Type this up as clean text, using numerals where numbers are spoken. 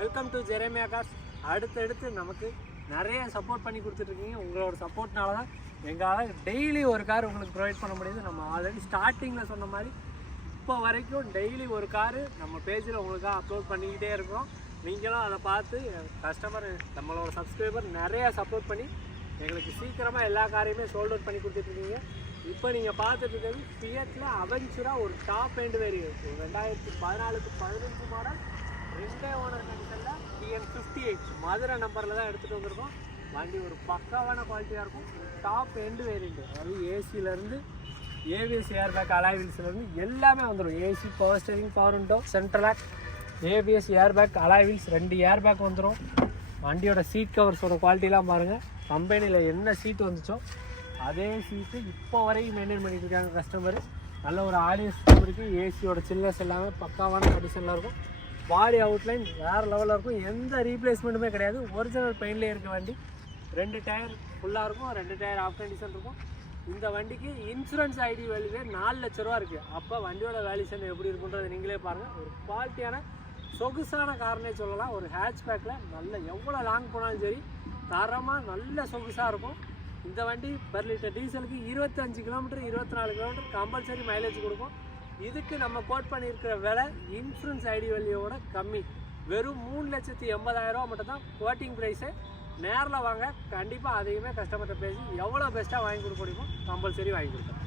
Welcome to Jeremiah cars. அடுத்தடுத்து நமக்கு நிறைய சப்போர்ட் பண்ணி கொடுத்துட்ருக்கீங்க. உங்களோட சப்போர்ட்னால தான் எங்களால் டெய்லி ஒரு கார் உங்களுக்கு ப்ரொவைட் பண்ண முடியுது. நம்ம ஆல்ரெடி ஸ்டார்டிங்கில் சொன்ன மாதிரி இப்போ வரைக்கும் டெய்லி ஒரு காரு நம்ம பேஜில் உங்களுக்காக அப்லோட் பண்ணிக்கிட்டே இருக்கிறோம். நீங்களும் அதை பார்த்து கஸ்டமர் நம்மளோட சப்ஸ்கிரைபர் நிறையா சப்போர்ட் பண்ணி எங்களுக்கு சீக்கிரமாக எல்லா காரையுமே சோல்ட் அவுட் பண்ணி கொடுத்துட்ருக்கீங்க. இப்போ நீங்கள் பார்த்துட்டு இருக்கிறது ஃபியட்டில் அவென்ச்சுரா ஒரு top end variant 2014-15 model 2 owner கண்டிஷனில் TN58 மதுரை நம்பரில் தான் எடுத்துகிட்டு வந்திருக்கோம். வண்டி ஒரு பக்காவான குவாலிட்டியாக இருக்கும். டாப் எண்டு வேரியண்ட், அதாவது ஏசியிலேருந்து ஏபிஎஸ் ஏர்பேக் அலாய்வீல்ஸ்லேருந்து எல்லாமே வந்துடும். AC, power steering, power window, central lock, ABS airbag, alloy wheels 2 airbag வந்துடும். வண்டியோட சீட் கவர்ஸோட குவாலிட்டிலாம் பாருங்கள். கம்பெனியில் என்ன சீட்டு வந்துச்சோ அதே சீட்டு இப்போ வரைக்கும் மெயின்டைன் பண்ணிட்டு இருக்காங்க கஸ்டமர். நல்ல ஒரு ஆடியன்ஸ் இருக்குது. ஏசியோட சில்னஸ் எல்லாமே பக்காவான கண்டிஷனில் இருக்கும். பாடி அவுட்லைன் வேறு லெவலில் இருக்கும். எந்த ரீப்ளேஸ்மெண்ட்டுமே கிடையாது. ஒரிஜினல் பெயின்லேயே இருக்க வண்டி. 2 டயர் ஃபுல்லாக இருக்கும், 2 டயர் ஆஃப் கண்டிஷன் இருக்கும். இந்த வண்டிக்கு இன்சூரன்ஸ் ஐடி வேல்யூவே 4 லட்ச ரூபா இருக்குது. அப்போ வண்டியோட வேல்யூஷன் எப்படி இருக்குன்றதை நீங்களே பாருங்கள். ஒரு குவாலிட்டியான சொகுசான காரனே சொல்லலாம். ஒரு ஹேட்ச்பேக்கில் நல்ல எவ்வளோ லாங் போனாலும் சரி தரமாக நல்ல சொகுசாக இருக்கும். இந்த வண்டி பெர் லிட்டர் டீசலுக்கு 25 கிலோமீட்டர் 24 கிலோமீட்டர் கம்பல்சரி மைலேஜ் கொடுக்கும். இதுக்கு நம்ம கோட் பண்ணியிருக்கிற விலை இன்சூரன்ஸ் ஐடி வேல்யூவோட கம்மி. வெறும் 3,80,000 ரூபா மட்டும் தான் கோட்டிங் ப்ரைஸு. நேரில் வாங்க, கண்டிப்பாக அதையுமே கஸ்டமர்கிட்ட பேசி எவ்வளோ பெஸ்ட்டாக வாங்கி கொடுக்க முடியுமோ கம்பல்சரி வாங்கி கொடுத்தேன்.